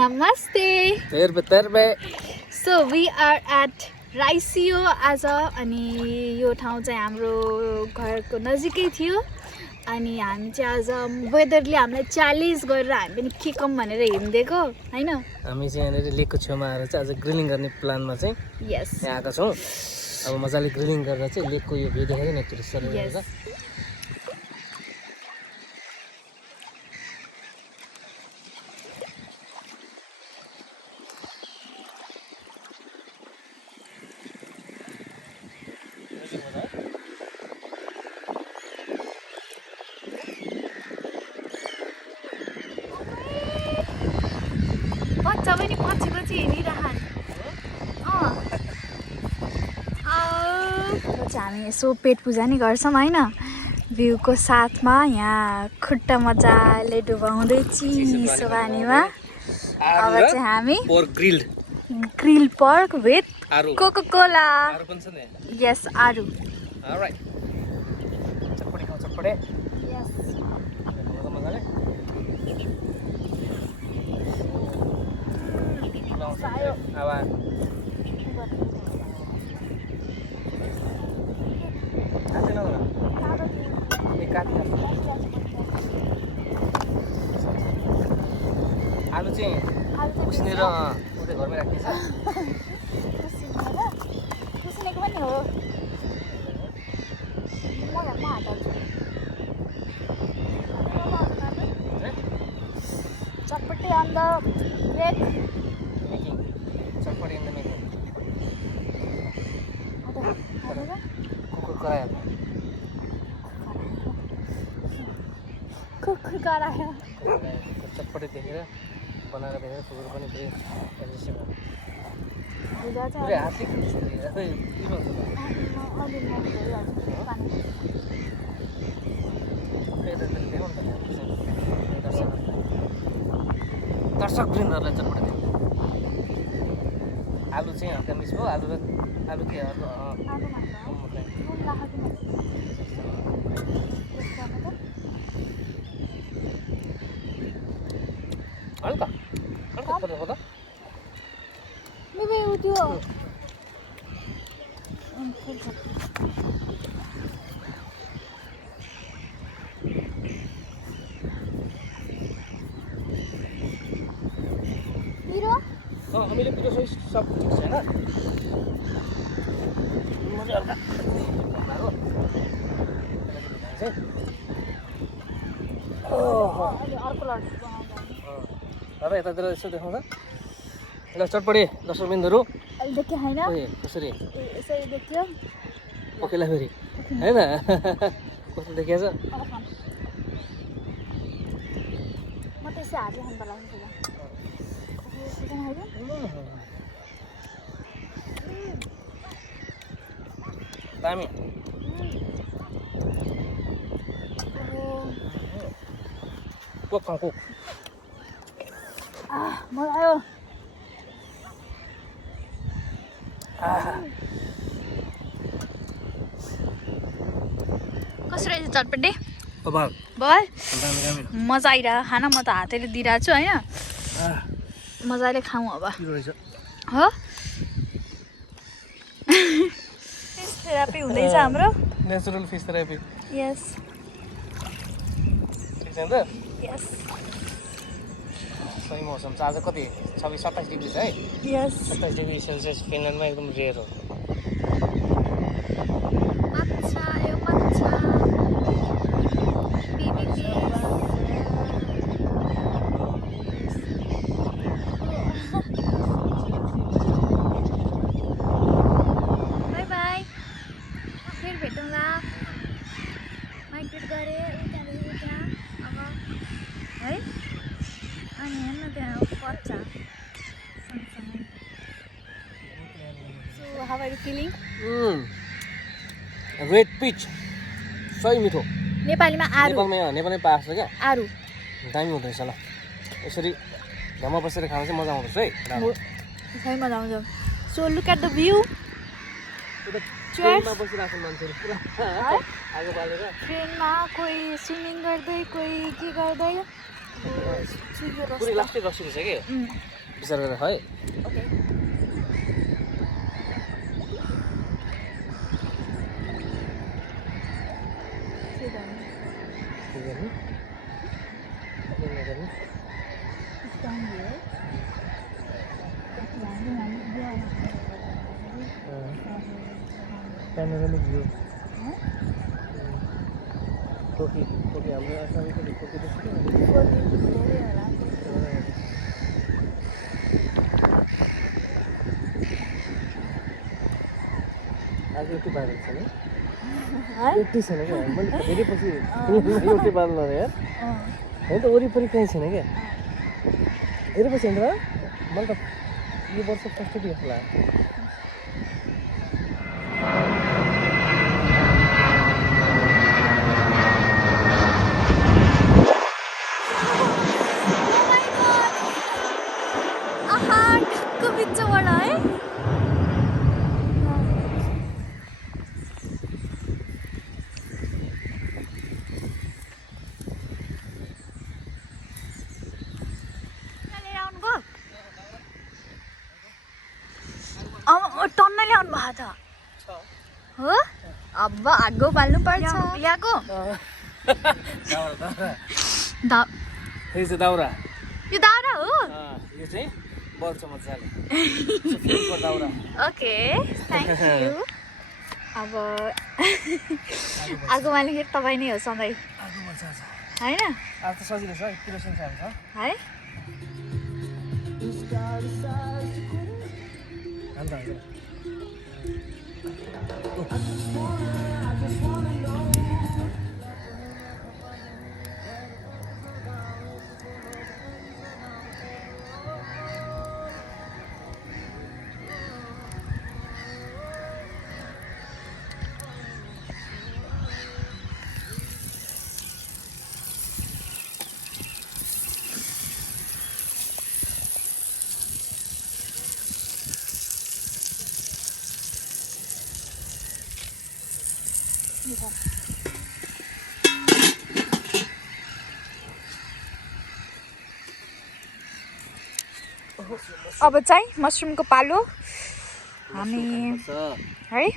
Namaste. Terbe. So we are at Raisio आज अनि यो ठाउँ चाहिँ हाम्रो घरको नजिकै थियो अनि हामी चाहिँ आज वेदरले हामीलाई च्यालेन्ज गरेर हामी पनि के कम भनेर हिँडेको हैन हामी चाहिँ यहाँनिर लेकको छेउमा आएर चाहिँ आज ग्रिलिङ गर्ने प्लानमा चाहिँ यस यहाँ आएका छौँ अब मजाले ग्रिलिङ गरेर चाहिँ लेकको यो भ्यू देखाइदिन एकचोटि सर बच्चा पनि पछि हिँडिरहन् हामी यसो पेट पूजा नि गर्छौँ हैन भ्यूको साथमा यहाँ खुट्टा मजाले डुबाउँदै चिसो पानीमा अब चाहिँ हामी ग्रिल पर्क विथ कोका कोला यस आरु अलराइट चटपटे यस आलु चाहिँ उसिनेर उतै घरमै राखिन्छ उसिनेको पनि हो चटपटे अन्त ब्रेड मेकिङ चटपटे इन द मेकिङ कुकुर करायो चटपटे देखेर बनाएर देखेर कुकुर पनि पुरै एड्रेसिभ पुरै हातले दर्शक वृन्दहरूलाई चटपटे दिनु आलु चाहिँ हल्का मिस भयो आलु के हल्का परेको त हामीले पिरो सब ठिक छैन दादा यतातिर यसो देखाउँछ ल चटपटे दर्शकबिन्दुहरू कसरी ओकेला फेरि होइन कस्तो देखिएछ दामी कुक मजा आयो कसरी रहेछ चटपटे मजा आइरहेको खाना म त हातैले दिइरहेको छु होइन मजाले खाऊँ अब हो फिस थेरापी हुँदैछ हाम्रो नेचुरल फिस थेरापी यस ठिक छ नि त यस सही मौसम छ आज कति 27 डिग्री छ है यस 27 डिग्री सेल्सियस फिनल्यान्डमा एकदम रेयर हो How are you feeling? Red pitch सही मिठो नेपालीमा आरु नेपालमै पाएको छ क्या आरु दामी हुँदैछ ल यसरी घरमा बसेर खान चाहिँ मजा आउँछ है सही मजा आउँछ so look at the view ट्रेनमा बसिरहेको मान्छेहरू पुरा आगो बालेर ट्रेनमा कोही स्विमिङ गर्दै कोही के गर्दै पुरै लास्टै रक्सी रहेछ कि विचार गरेर है ओके panoramic view. Koki हाम्रो आसामको कोकी देख्छु आज यति बादल छ नि यति छैन क्या मैले धेरै पछि एउटै बादल हो यार होइन त वरिपरि कहीँ छैन क्या धेरै पछि होइन र मैले त यो वर्ष फर्स्ट दिन जस्तो लाग्यो टन्न ल्याउनु भएको त हो अब आगो बाल्नु पर्छ ल्याएको दाउरा यो दाउरा हो यो चाहिँ बल्छ मजाले दाउरा ओके थ्याङ्क यू अब आगो बाल्ने तपाईँ नै हो सधैँ होइन अब त सजिलो छ किरोसिन छ है अब चाहिँ मसरुमको पालो हामी है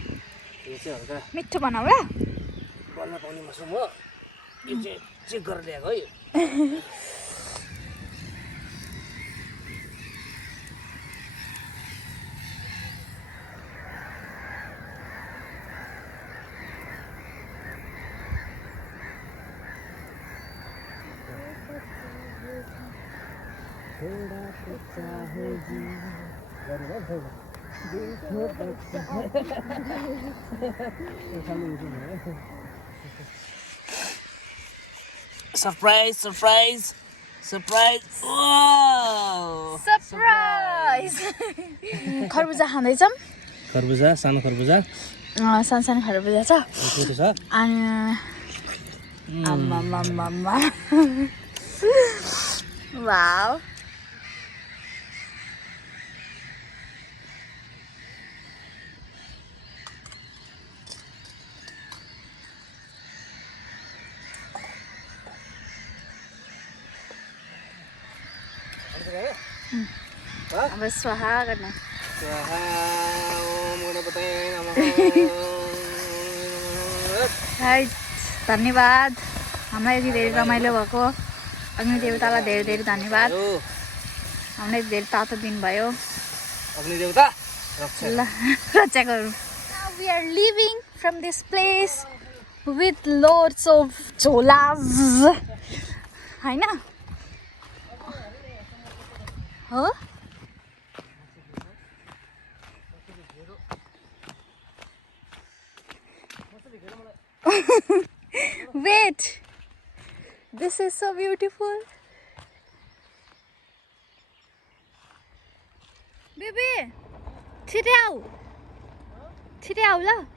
मिठो बनाऊ ल बल्ल पाउने मसरुम हो यो चाहिँ चेक गरेर ल्याएको है Surprise, surprise, surprise. Wow! Surprise खरबुजा खाँदैछौँ खरबुजा सानो खरबुजा सानो खरबुजा छ छ अनि आम्मामामामा वाउ अब स्वाहा गर्न धन्यवाद हामीलाई यति धेरै रमाइलो भएको अग्नि देवतालाई धेरै धेरै धन्यवाद हामीलाई धेरै तातो दिनुभयो अग्नि देवता ल रक्षा गरौँ we are leaving from this place with loads of झोलाज हैन हो Wait, this is so beautiful. Baby, छिटै आऊ ल